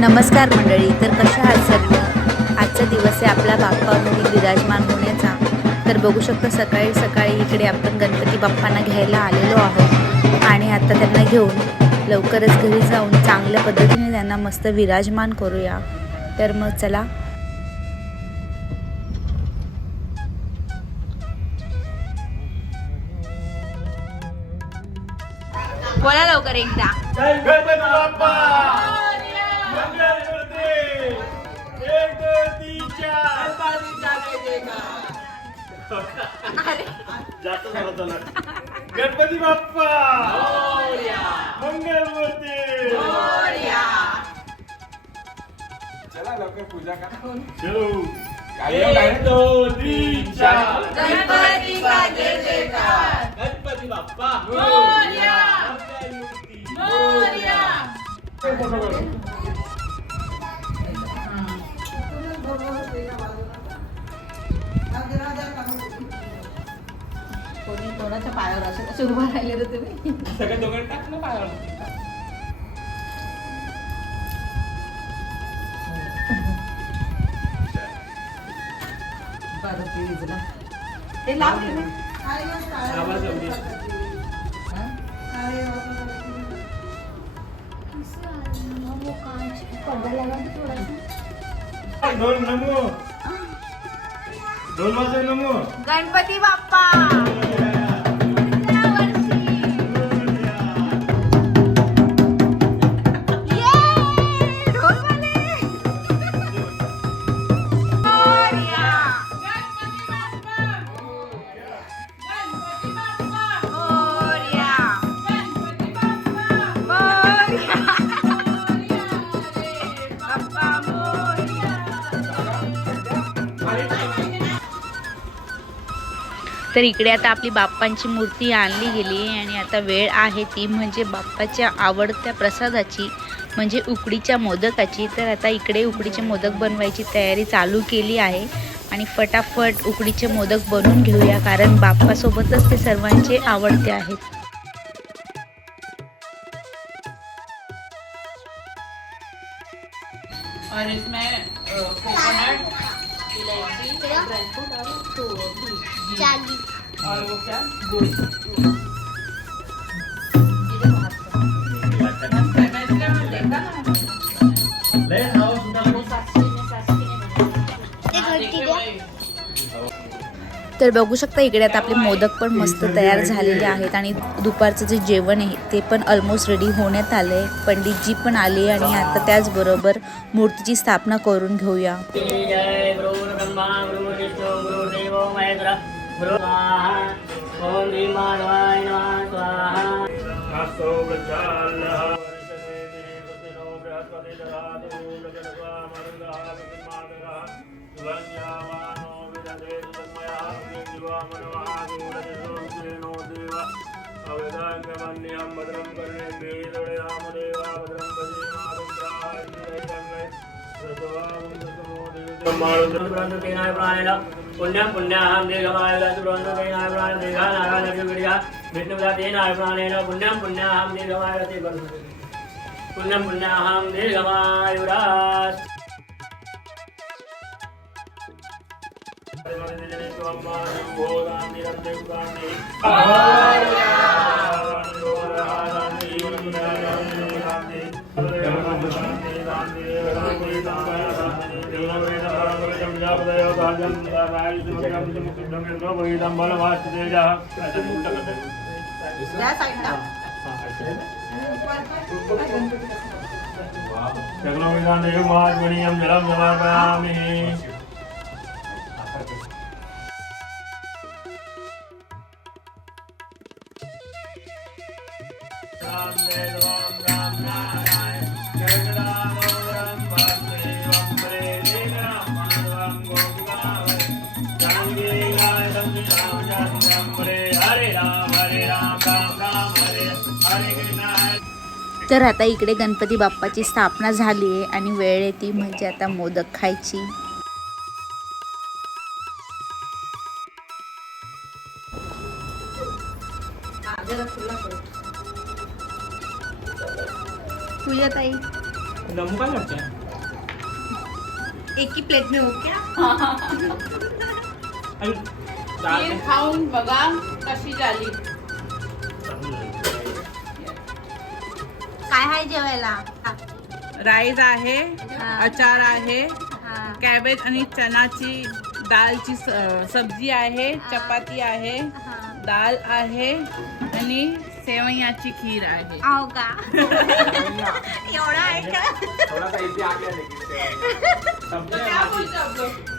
नमस्कार मंडळी, तर कशा आहात सर्व? आजचा दिवस आहे आपला बाप्पामध्ये विराजमान होण्याचा. तर बघू शकता सकाळी सकाळी इकडे आपण गणपती बाप्पांना घ्यायला आलेलो आहोत आणि आता त्यांना घेऊन लवकरच घरी जाऊन चांगल्या पद्धतीने त्यांना मस्त विराजमान करूया. तर मग चला. बोला लवकर एकदा. गणपती बाप्पा मंगलमूर्ती एक दोन तीन चार जास्त झाला चला. गणपती बाप्पा मंगलमूर्ती चला लवकर पूजा करा. चलो. एक दोन तीन चार गणपती का जय जयकार. गणपती बाप्पा मोरया. मंगलमूर्ती मोरया. कोणी कोणाच्या पायावर असे उभा राहिले तर तुम्ही सगळं दोघं टाकलं पायावर. ते लावले ना. आवाज येऊ दोन नमो दोन वाजता नमो गणपती बाप्पा तर इकडे आता आपली बाप्पांची मूर्ती आणली गेली आणि आता वेळ आहे ती म्हणजे बाप्पाच्या आवडत्या प्रसादाची म्हणजे उकडीच्या मोदकाची. तर आता इकडे उकडीचे मोदक बनवायची तयारी चालू केली आहे आणि फटाफट उकडीचे मोदक बनवून घेऊया कारण बाप्पासोबतच ते सर्वांचे आवडते आहेत. और इसमें कोकोनट, इलायची, ड्राई फ्रूट और घी और वो क्या गुड़. मस्त है. मैं इसलिए मैंने देखा ना ले आओ सुना वो साक्षी ने बनाया. तर बघू शकता इकडे आता आपले मोदक पण मस्त तयार झालेले आहेत आणि दुपारचं जे जेवण आहे ते पण ऑलमोस्ट रेडी होण्यात आलं आहे. पंडितजी पण आले आणि आता त्याचबरोबर मूर्तीची स्थापना करून घेऊया. पुण्यं पुण्याहं दीर्घमाय सुब्रह्मण्यनाय प्राण दीर्घा नारायण विद्या विष्णुदातेनाय प्राणेन पुण्यं पुण्याहं दीर्घमाय रति पुण्यं पुण्याहं दीर्घमायुरास् तर आता इकडे गणपती बाप्पाची स्थापना झाली आहे आणि वेळ येते म्हणजे आता मोदक खायची. पूजा ताई नमू काय करते एक ही प्लेट में हो क्या? खीर खाऊन बघा कशी झाली. काय आहे जेवायला? राईस आहे, अचार आहे, कॅबेज आणि चणाची दालची सब्जी आहे, चपाती आहे, दाल आहे आणि सेवयाची खीर आहे. आओ का? एवढा आहे का? थोड़ा सा इसी आ गया लेकिन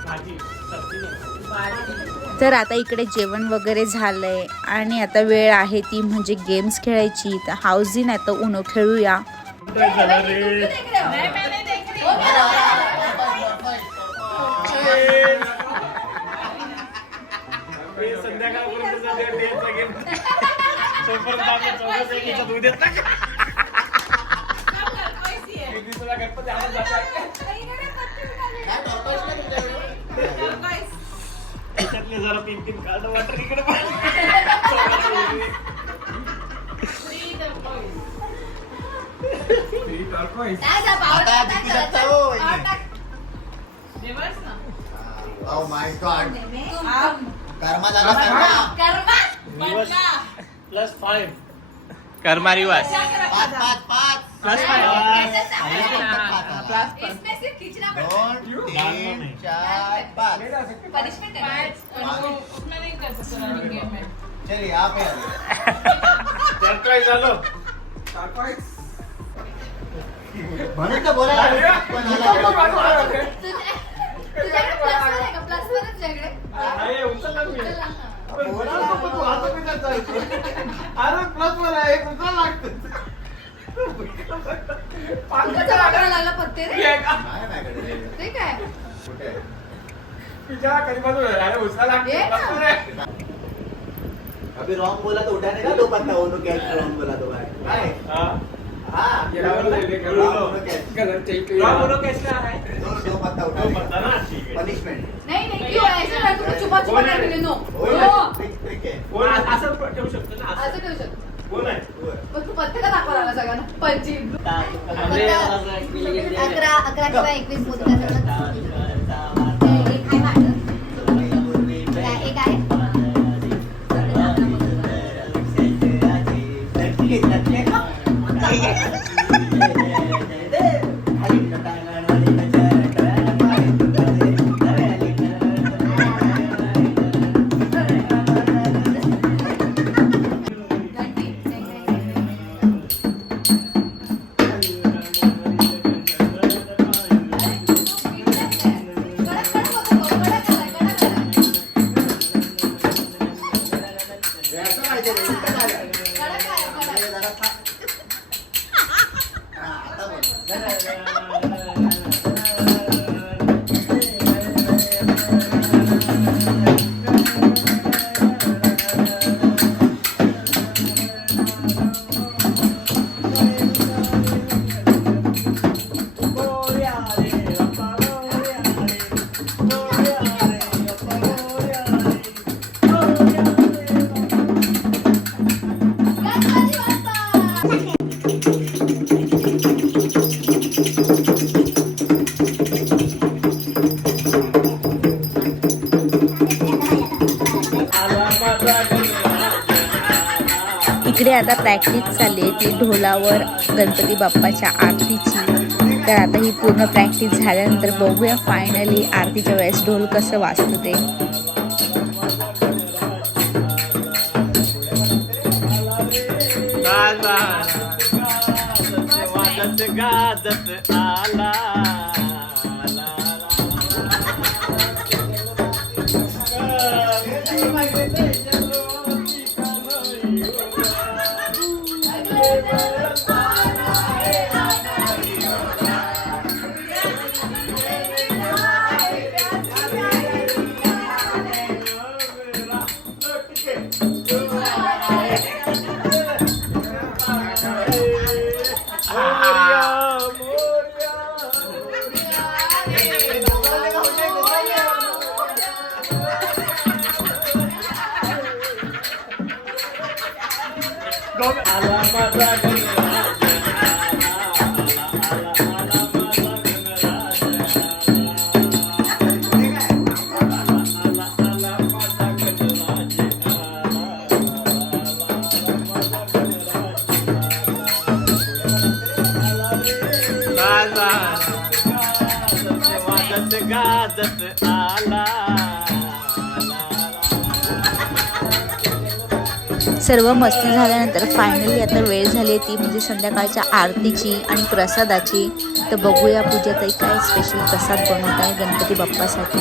भाजी सब्जी नहीं. तर आता इकडे जेवण वगैरे झालंय आणि आता वेळ आहे ती म्हणजे गेम्स खेळायची. तर हाऊस नाही तर उनो खेळूया. जरा 3-3 कार्ड वाटर इकडे Oh my God. कर्मा झाला कर्मा. +5 कर्मा रिवाज पाच. इसमें सिर्फ खींचना 2, 3, 4, 5. पनिशमेंट है. उसमें नहीं कर सकते रनिंग गेम में. चलिए आप म्हणून तर बोलायला पण तुझ्याकडे प्लस वर आहे का? प्लस वर आहे तुझ्याकडे? तुझं वागायला लागला पत्ते रे. ते काय? अभी रॉन्ग बोला तो उठाने का 2 पत्ता उन्होंने कैच रॉन्ग बोला तो भाई. हाँ दो पत्ता उठा पनिशमेंट. नहीं क्यों ऐसे मैं तुमको छुपा छुपा कर मिले नो. ठीक है. असं ठेवू शकतो ना असं ठेवू शकतो. कोण आहे पण तू पत्ते का दाखवा लागला सगळ्यांना? 25 11 किंवा 21 मोदकाचं एक आहे माझं. एक आहे इकडे आता प्रॅक्टिस चालली आहे ती ढोलावर गणपती बाप्पाच्या आरतीची. तर आता ही पूर्ण प्रॅक्टिस झाल्यानंतर बघूया फायनली आरतीच्या वेळेस ढोल कसं वाजतं ते. गाजत आला आला माझा वाजत गाजत आला. सर्व मस्ती झाल्यानंतर फायनली आता वेळ झाली ती म्हणजे संध्याकाळच्या आरतीची आणि प्रसादाची. तर बघूया पूजाताई काय स्पेशल प्रसाद बनवत आहे गणपती बाप्पासाठी.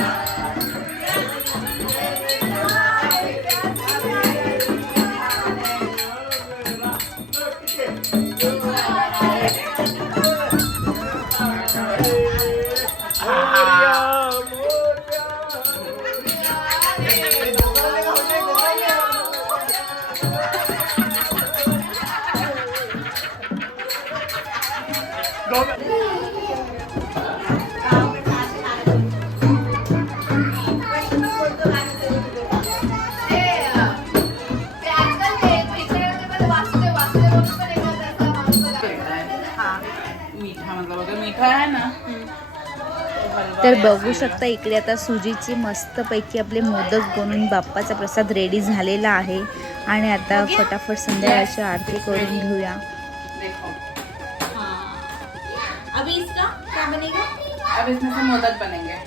मीठा मतलब अगर मीठा है ना. तर बघू शकता इकडे आता सुजीची मस्तपैकी आपले मोदक बनवून बाप्पाचा प्रसाद रेडी झालेला आहे. आणि आता फटाफट संध्याकाळची आरती करून घेऊया. देखो अभी इसका क्या बनेगा? अब इसमें से मोदक बनेंगे.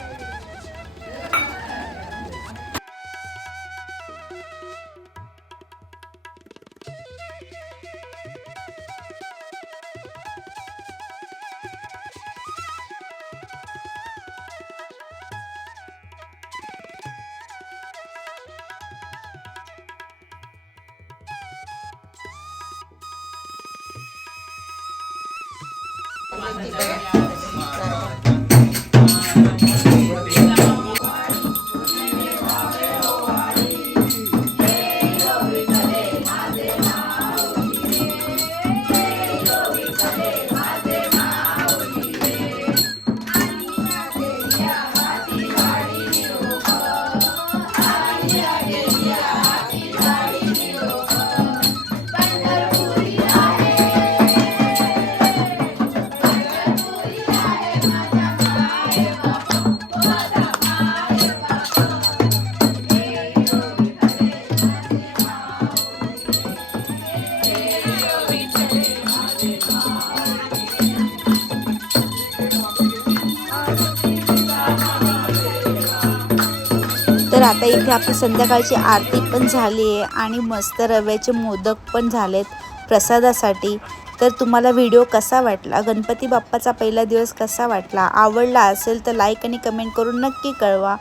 तर आता इथे आपली संध्याकाळची आरती पण झाली आहे आणि मस्त रव्याचे मोदक पण झालेत प्रसादासाठी. तर तुम्हाला व्हिडिओ कसा वाटला, गणपती बाप्पाचा पहिला दिवस कसा वाटला, आवडला असेल तर लाईक आणि कमेंट करून नक्की कळवा.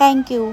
थँक्यू.